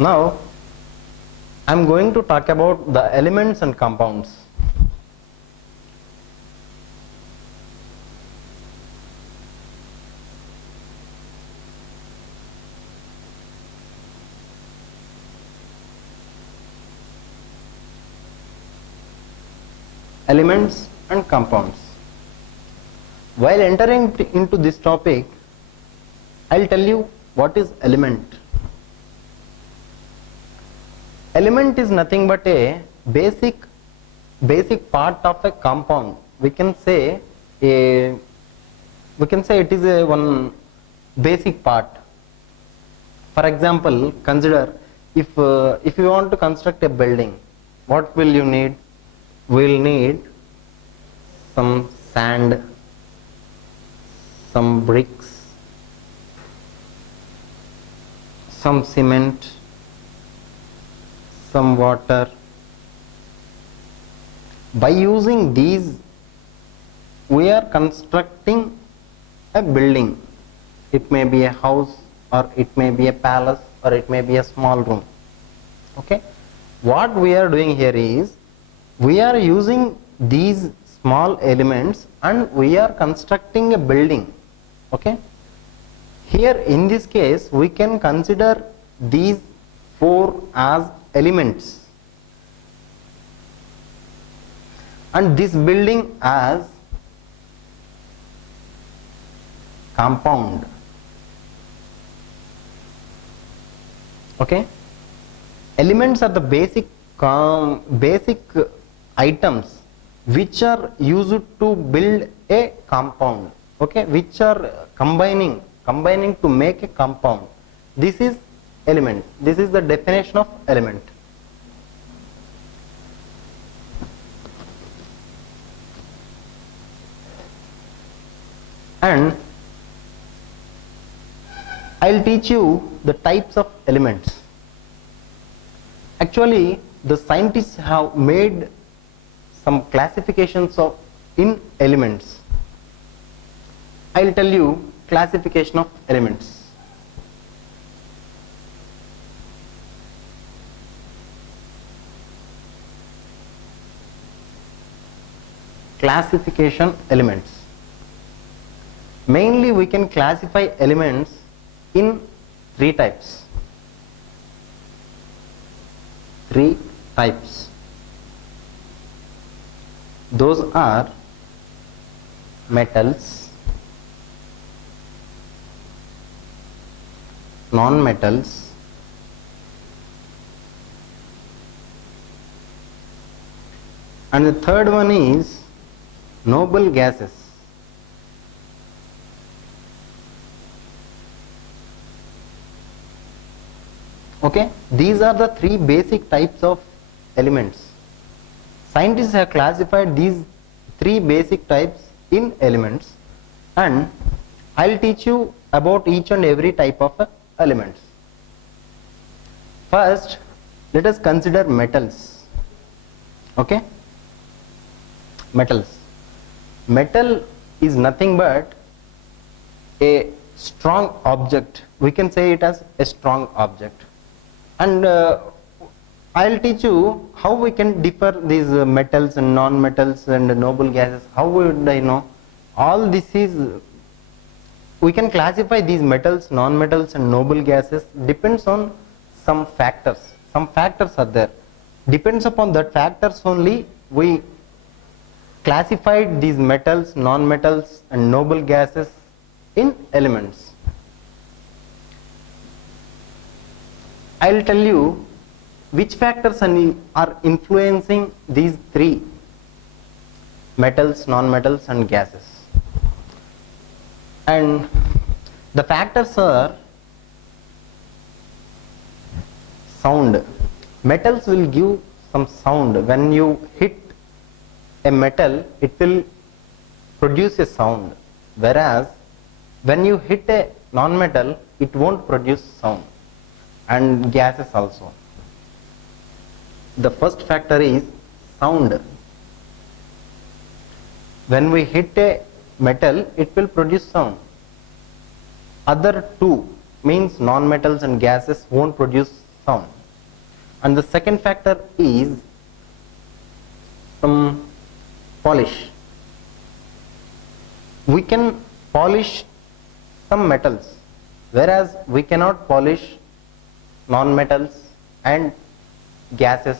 Now I am going to talk about the elements and compounds. Elements and compounds. While entering into this topic, I will tell you what is element. Element is nothing but a basic part of a compound. We can say it is a one basic part. For example, consider if you want to construct a building, what will you need? We will need some sand, some bricks, some cement, some water. By using these, we are constructing a building. It may be a house, or it may be a palace, or it may be a small room. Okay, what we are doing here is we are using these small elements and we are constructing a building. Okay, here in this case we can consider these four as elements and this building as compound. Okay, elements are the basic items which are used to build a compound. Okay, which are combining to make a compound. This is element. This is the definition of element. And I will teach you the types of elements. Actually, the scientists have made some classifications in elements. I will tell you classification of elements. Classification elements. Mainly we can classify elements in three types. Those are metals, non-metals, and the third one is noble gases. Okay, these are the three basic types of elements. Scientists have classified these three basic types in elements, and I will teach you about each and every type of elements. First, let us consider metals. Okay, metals. Metal is nothing but a strong object. We can say it as a strong object. And I will teach you how we can differ these metals and non-metals and noble gases. How would I know? All this is, we can classify these metals, non-metals and noble gases depends on some factors. Some factors are there. Depends upon that factors only we classified these metals, non-metals and noble gases in elements. I will tell you which factors are influencing these three: metals, non-metals and gases. And the factors are sound. Metals will give some sound. When you hit a metal, it will produce a sound, whereas when you hit a non-metal, it won't produce sound. And gases also. The first factor is sound. When we hit a metal, it will produce sound. Other two means non-metals and gases won't produce found. And the second factor is some polish. We can polish some metals, whereas we cannot polish non-metals and gases.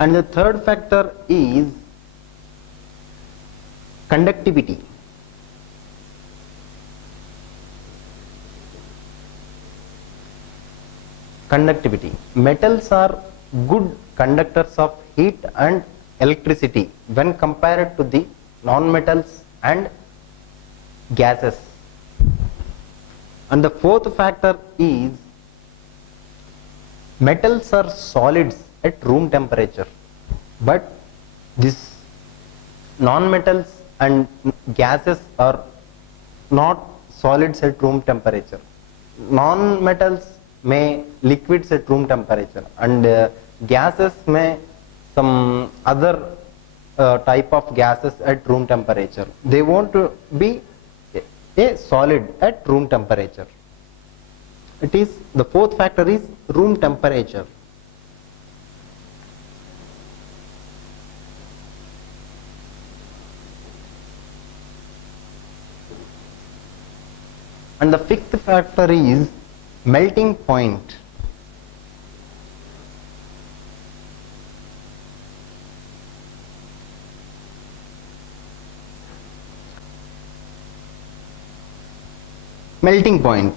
And the third factor is conductivity. Conductivity. Metals are good conductors of heat and electricity when compared to the non-metals and gases. And the fourth factor is metals are solids at room temperature, but this non-metals and gases are not solids at room temperature. Non-metals may liquids at room temperature, and gases may some other type of gases at room temperature. They want to be a solid at room temperature. It is the fourth factor is room temperature. And the fifth factor is melting point. Melting point.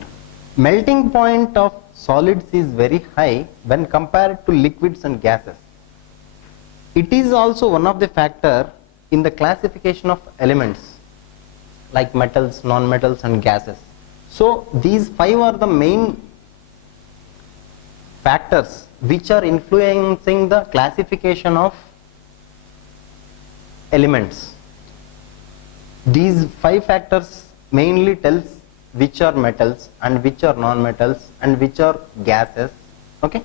Melting point of solids is very high when compared to liquids and gases. It is also one of the factor in the classification of elements like metals, non-metals and gases. So these five are the main factors which are influencing the classification of elements. These five factors mainly tells which are metals and which are non-metals and which are gases. Okay.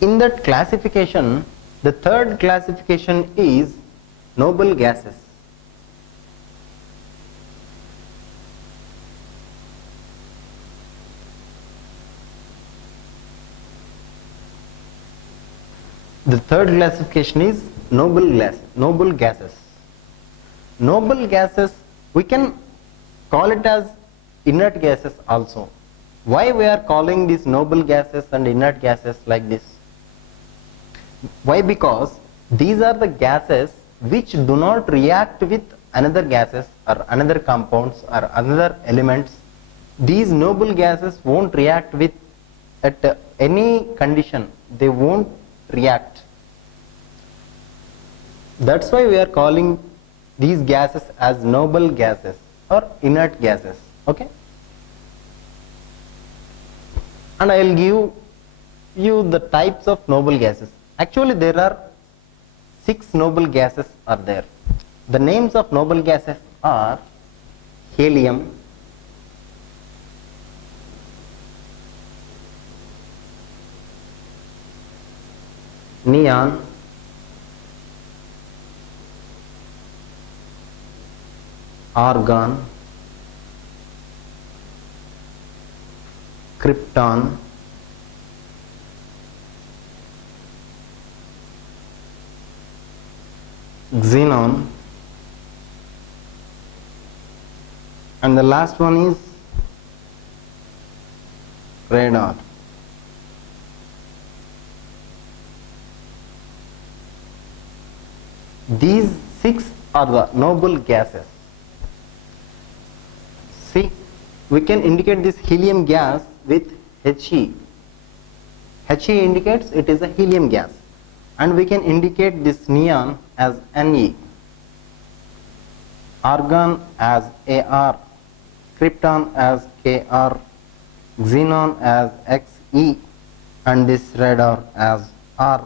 In that classification, the third classification is noble gases. The third classification is noble gases. Noble gases, we can call it as inert gases also. Why we are calling these noble gases and inert gases like this? Why? Because these are the gases which do not react with another gases or another compounds or another elements. These noble gases won't react with at any condition. They won't react. That's why we are calling these gases as noble gases or inert gases. Okay. And I will give you the types of noble gases. Actually, there are 6 noble gases are there. The names of noble gases are helium, neon, argon, krypton, xenon, and the last one is radon. These 6 are the noble gases. See, we can indicate this helium gas with He. He indicates it is a helium gas, and we can indicate this neon as Ne, argon as Ar, krypton as Kr, xenon as Xe, and this radon as Ra.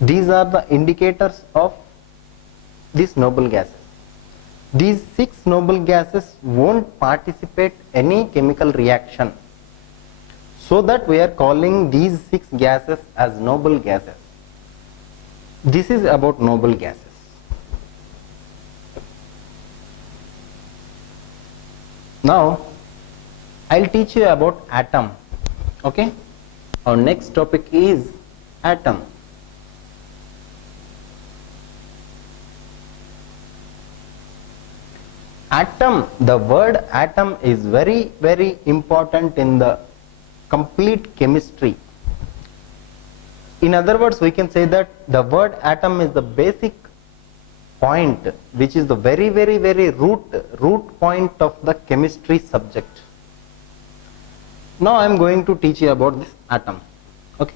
These are the indicators of these noble gases. These 6 noble gases won't participate any chemical reaction, so that we are calling these 6 gases as noble gases. This is about noble gases. Now I'll teach you about atom. Okay, our next topic is atom. Atom, the word atom is very important in the complete chemistry. In other words, we can say that the word atom is the basic point, which is the very root point of the chemistry subject. Now I am going to teach you about this atom. Okay,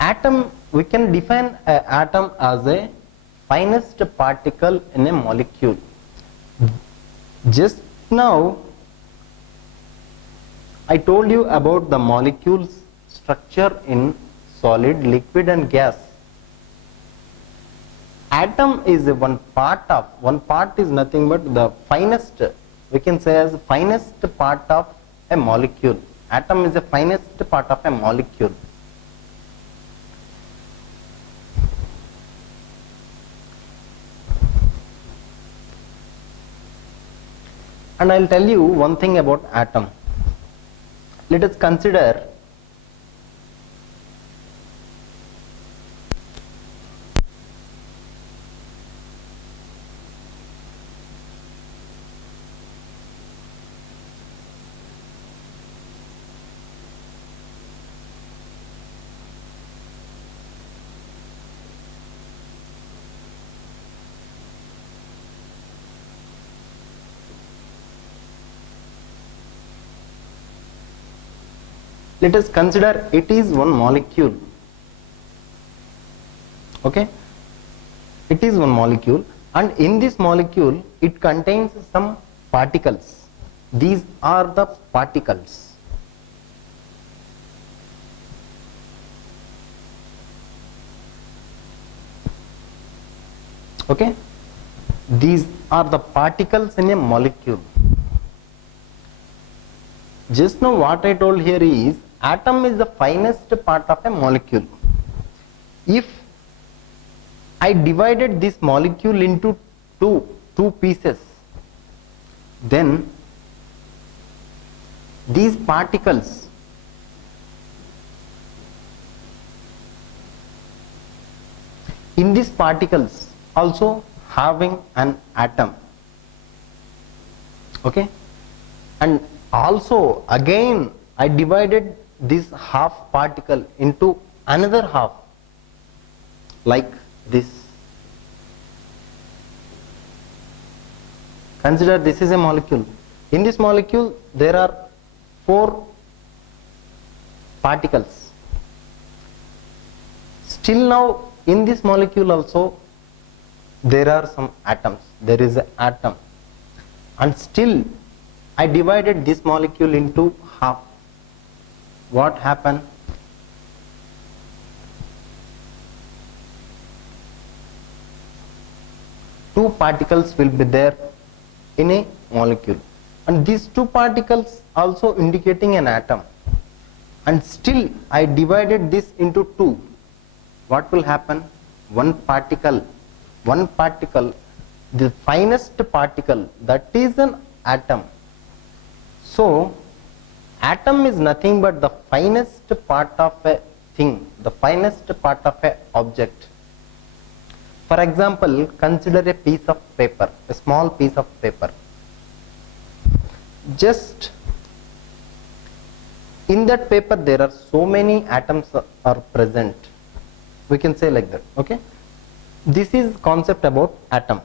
atom, we can define an atom as a finest particle in a molecule. Just now I told you about the molecules structure in solid, liquid and gas. Atom is one part is nothing but the finest, we can say as finest part of a molecule. Atom is the finest part of a molecule. And I'll tell you one thing about atom. Let us consider it is one molecule. Okay, it is one molecule, and in this molecule it contains some particles. These are the particles. Okay, these are the particles in a molecule. Just now what I told here is atom is the finest part of a molecule. If I divided this molecule into two pieces, then these particles in these particles also having an atom. Okay, and also again I divided this half particle into another half, like this. Consider this is a molecule. In this molecule there are 4 particles. Still now in this molecule also there are some atoms. There is an atom, and still I divided this molecule into half. What happened? Two particles will be there in a molecule, and these 2 particles also indicating an atom, and still I divided this into 2. What will happen? One particle, the finest particle, that is an atom. So atom is nothing but the finest part of a thing, the finest part of a object. For example, consider a piece of paper, a small piece of paper. Just in that paper there are so many atoms are present. We can say like that. Okay, this is concept about atom.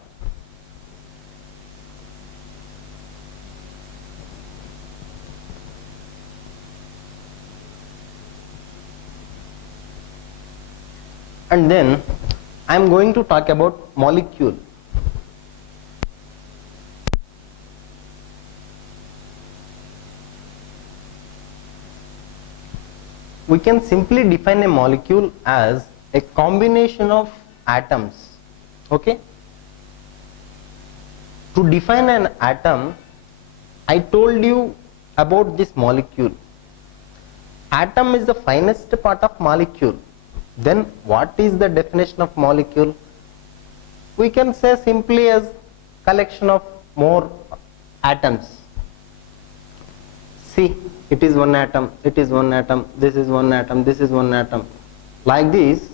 And then I am going to talk about molecule. We can simply define a molecule as a combination of atoms. Okay, to define an atom, I told you about this molecule. Atom is the finest part of molecule. Then what is the definition of molecule? We can say simply as collection of more atoms. See, it is one atom, it is one atom, this is one atom, this is one atom. Like this,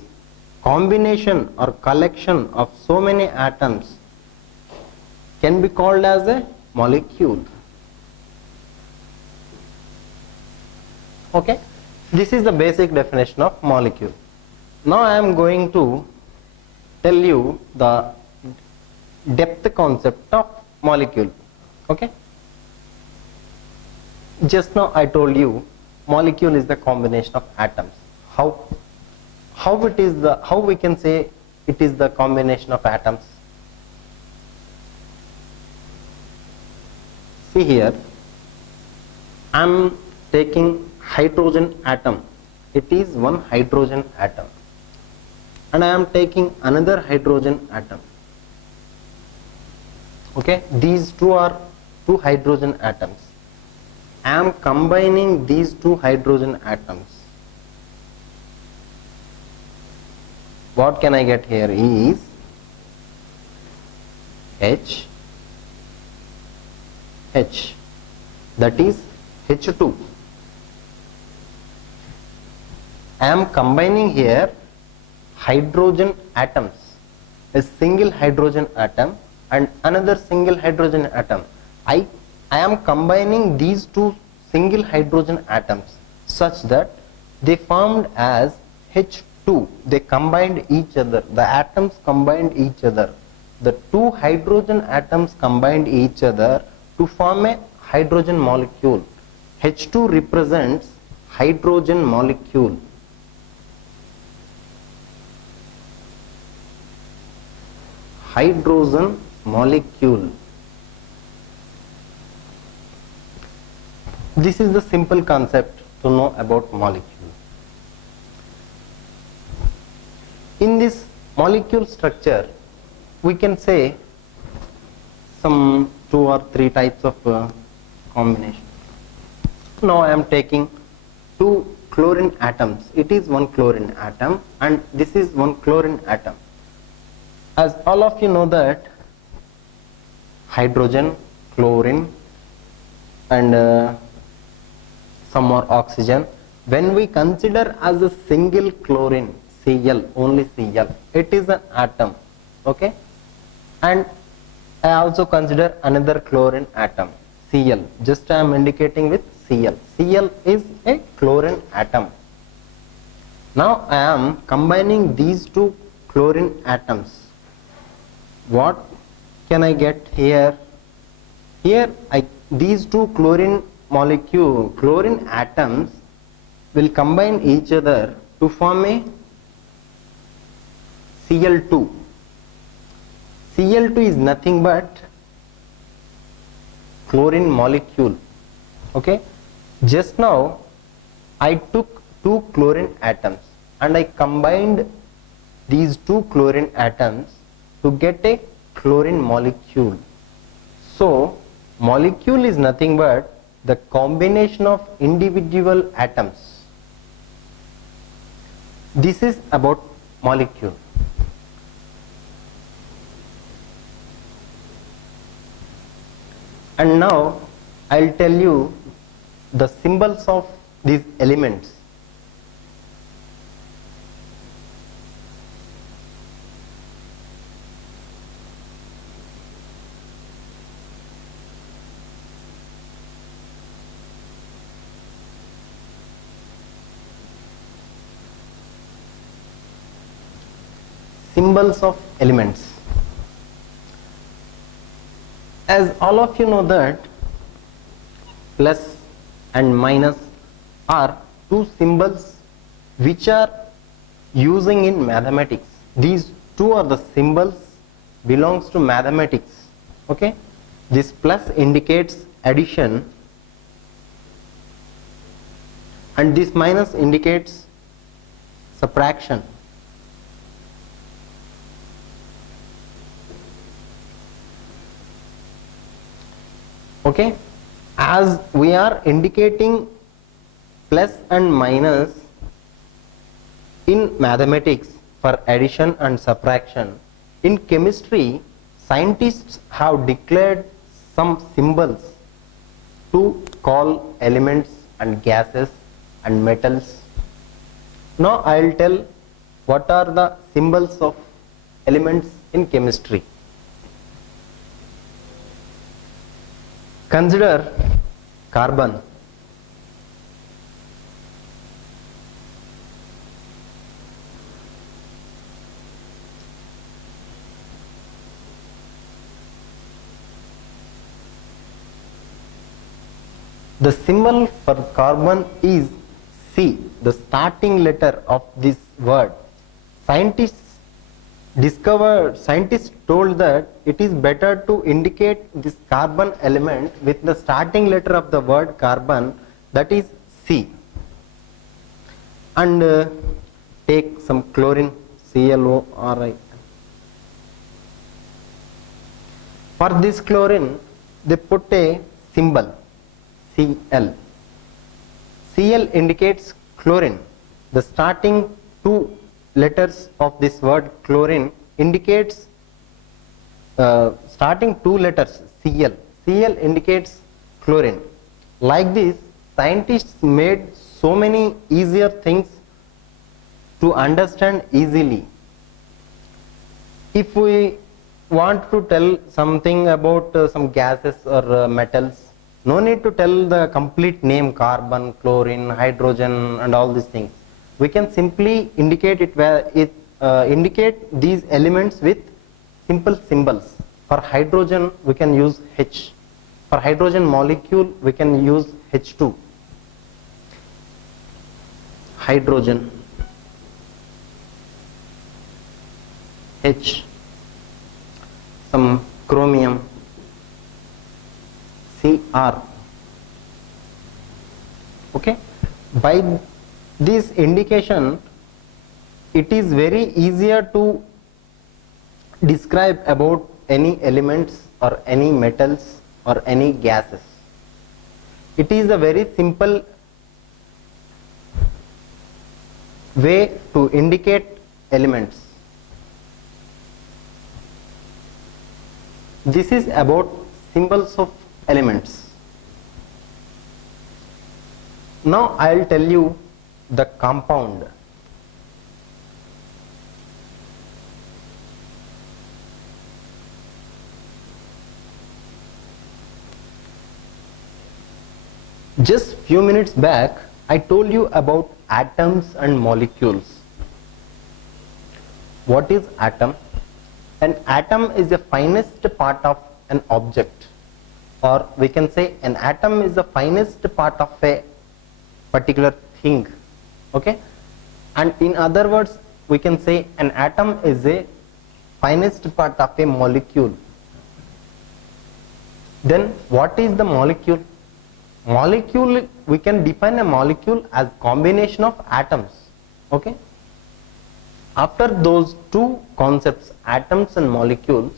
combination or collection of so many atoms can be called as a molecule. Okay, this is the basic definition of molecule. Now I am going to tell you the depth concept of molecule. Okay, just now I told you molecule is the combination of atoms. How we can say it is the combination of atoms? See here, I am taking hydrogen atom. It is one hydrogen atom, and I am taking another hydrogen atom. Okay, these two are two hydrogen atoms. I am combining these two hydrogen atoms. What can I get here is H, that is H2. I am combining here hydrogen atoms, a single hydrogen atom and another single hydrogen atom. I am combining these two single hydrogen atoms such that they formed as H2. They combined each other. The atoms combined each other. The two hydrogen atoms combined each other to form a hydrogen molecule. H2 represents hydrogen molecule. Hydrogen molecule. This is the simple concept to know about molecule. In this molecule structure, we can say some 2 or 3 types of combination. Now I am taking 2 chlorine atoms. It is one chlorine atom and this is one chlorine atom. As all of you know that hydrogen, chlorine and some more oxygen, when we consider as a single chlorine, Cl, only Cl, it is an atom. Okay, and I also consider another chlorine atom, Cl. Just I am indicating with Cl. Cl is a chlorine atom. Now I am combining these 2 chlorine atoms. What can I get here? Here these 2 chlorine atoms will combine each other to form a Cl2. Cl2 is nothing but chlorine molecule. Okay, just now I took 2 chlorine atoms and I combined these 2 chlorine atoms to get a chlorine molecule. So molecule is nothing but the combination of individual atoms. This is about molecule. And now I will tell you the symbols of these elements. Symbols of elements. As all of you know that plus and minus are 2 symbols which are using in mathematics. These 2 are the symbols belongs to mathematics. Okay, this plus indicates addition and this minus indicates subtraction. Okay, as we are indicating plus and minus in mathematics for addition and subtraction. In chemistry, scientists have declared some symbols to call elements and gases and metals. Now I will tell what are the symbols of elements in chemistry. Consider carbon. The symbol for carbon is C, the starting letter of this word. Scientists told that it is better to indicate this carbon element with the starting letter of the word carbon, that is C. And take some chlorine, ClORI. For this chlorine, they put a symbol Cl. Cl indicates chlorine. The starting two letters of this word chlorine indicates starting two letters Cl. Cl indicates chlorine. Like this, scientists made so many easier things to understand easily. If we want to tell something about some gases or metals, no need to tell the complete name carbon, chlorine, hydrogen and all these things. We can simply indicate indicate these elements with simple symbols. For hydrogen we can use H. For hydrogen molecule we can use H2. Hydrogen, H. Some chromium, Cr. Okay, by this indication it is very easier to describe about any elements or any metals or any gases. It is a very simple way to indicate elements. This is about symbols of elements. Now I will tell you the compound. Just few minutes back I told you about atoms and molecules. What is atom? An atom is the finest part of an object, or we can say an atom is the finest part of a particular thing. Okay, and in other words we can say an atom is a finest part of a molecule. Then what is the molecule? Molecule, we can define a molecule as combination of atoms. Okay, after those two concepts, atoms and molecules,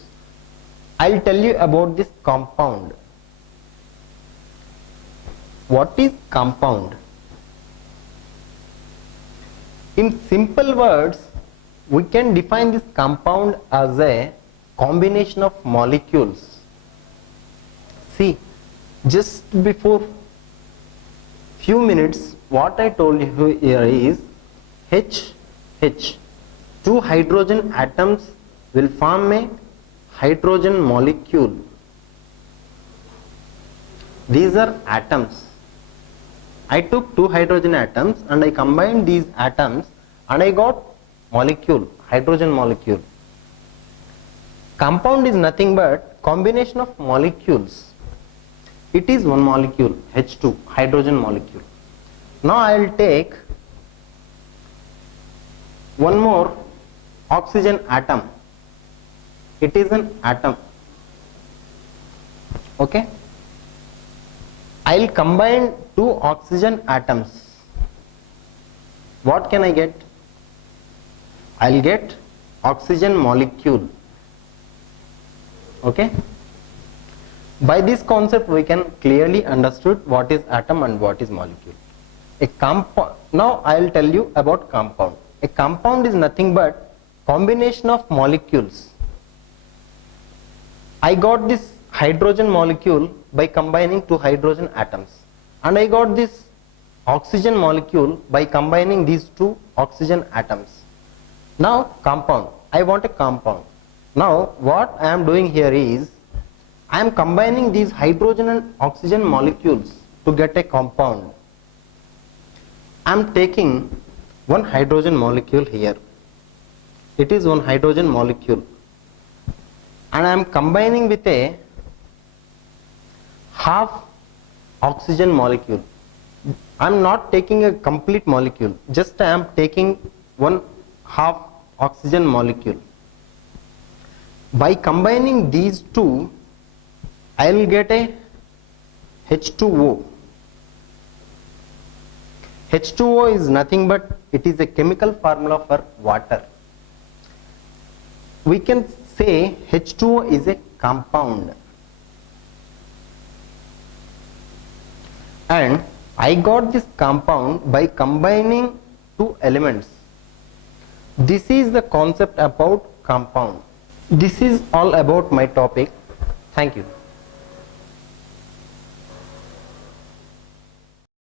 I'll tell you about this compound. What is compound? In simple words, we can define this compound as a combination of molecules. See, just before few minutes what I told you here is H. Two hydrogen atoms will form a hydrogen molecule. These are atoms. I took two hydrogen atoms and I combined these atoms and I got molecule, hydrogen molecule. Compound is nothing but combination of molecules. It is one molecule, H2, hydrogen molecule. Now I will take one more oxygen atom. It is an atom. Okay, I will combine two oxygen atoms. What can I get? I will get oxygen molecule. Okay, by this concept we can clearly understood what is atom and what is molecule. Now I will tell you about compound. A A compound is nothing but combination of molecules. I got this hydrogen molecule by combining two hydrogen atoms, and I got this oxygen molecule by combining these two oxygen atoms. Now compound, I want a compound. Now what I am doing here is, I am combining these hydrogen and oxygen molecules to get a compound. I am taking one hydrogen molecule here. It is one hydrogen molecule, and I am combining with a half oxygen molecule. I am not taking a complete molecule, just I am taking one half oxygen molecule. By combining these two, I will get a H2O. H2O is nothing but, it is a chemical formula for water. We can say H2O is a compound. And I got this compound by combining two elements. This is the concept about compound. This is all about my topic. Thank you.